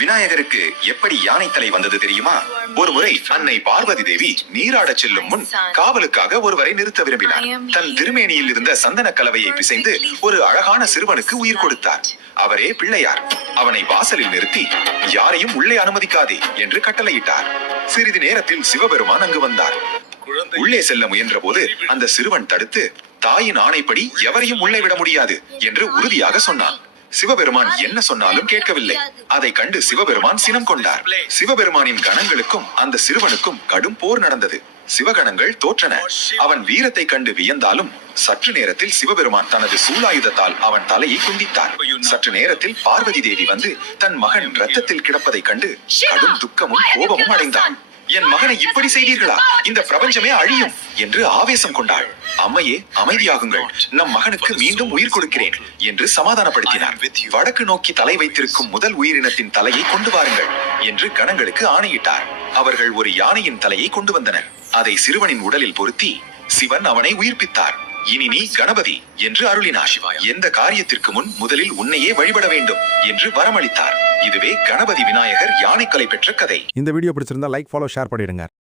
விநாயகருக்கு எப்படி யானை தலை வந்தது தெரியுமா? ஒருமுறை அன்னை பார்வதி தேவி நீராடச் செல்லும் முன் காவலுக்காக ஒருவரை நிறுத்த விரும்பினார். தன் திருமேனியில் இருந்த சந்தன கலவையை பிசைந்து ஒரு அழகான சிறுவனுக்கு உயிர் கொடுத்தார். அவரே பிள்ளையார். அவனை வாசலில் நிறுத்தி யாரையும் உள்ளே அனுமதிக்காதே என்று கட்டளையிட்டார். சிறிது நேரத்தில் சிவபெருமான் அங்கு வந்தார். உள்ளே செல்ல முயன்ற போது அந்த சிறுவன் தடுத்து, தாயின் ஆணைப்படி எவரையும் உள்ளே விட முடியாது என்று உறுதியாக சொன்னான். சிவபெருமான் என்ன சொன்னாலும் கேட்கவில்லை. அதை கண்டு சிவபெருமான் சினம் கொண்டார். சிவபெருமானின் கணங்களுக்கும் அந்த சிறுவனுக்கும் கடும் போர் நடந்தது. சிவகணங்கள் தோற்றன. அவன் வீரத்தை கண்டு வியந்தாலும் சற்று நேரத்தில் சிவபெருமான் தனது சூலாயுதத்தால் அவன் தலையை துண்டித்தார். சற்று நேரத்தில் பார்வதி தேவி வந்து தன் மகன் ரத்தத்தில் கிடப்பதை கண்டு கடும் துக்கமும் கோபமும் அடைந்தான். என் மகனை இப்படி செய்தீர்களா? இந்த பிரபஞ்சமே அழியும் என்று ஆவேசம் கொண்டாள். அம்மையே, அமைதியாகுங்கள், நம் மகனுக்கு மீண்டும் உயிர் கொடுக்கிறேன் என்று சமாதானப்படுத்தினார். வடக்கு நோக்கி தலை வைத்திருக்கும் முதல் உயிரினத்தின் தலையை கொண்டு வாருங்கள் என்று கணங்களுக்கு ஆணையிட்டார். அவர்கள் ஒரு யானையின் தலையை கொண்டு வந்தனர். அதை சிறுவனின் உடலில் பொருத்தி சிவன் அவனை உயிர்ப்பித்தார். இனி நீ கணபதி என்று அருளினார். எந்த காரியத்திற்கு முன் முதலில் உன்னையே வழிபட வேண்டும் என்று வரமளித்தார். இதுவே கணபதி விநாயகர் யானைக்கலை பெற்ற கதை. இந்த வீடியோ பிடிச்சிருந்தா லைக், ஃபாலோ, ஷேர் பண்ணிடுங்க.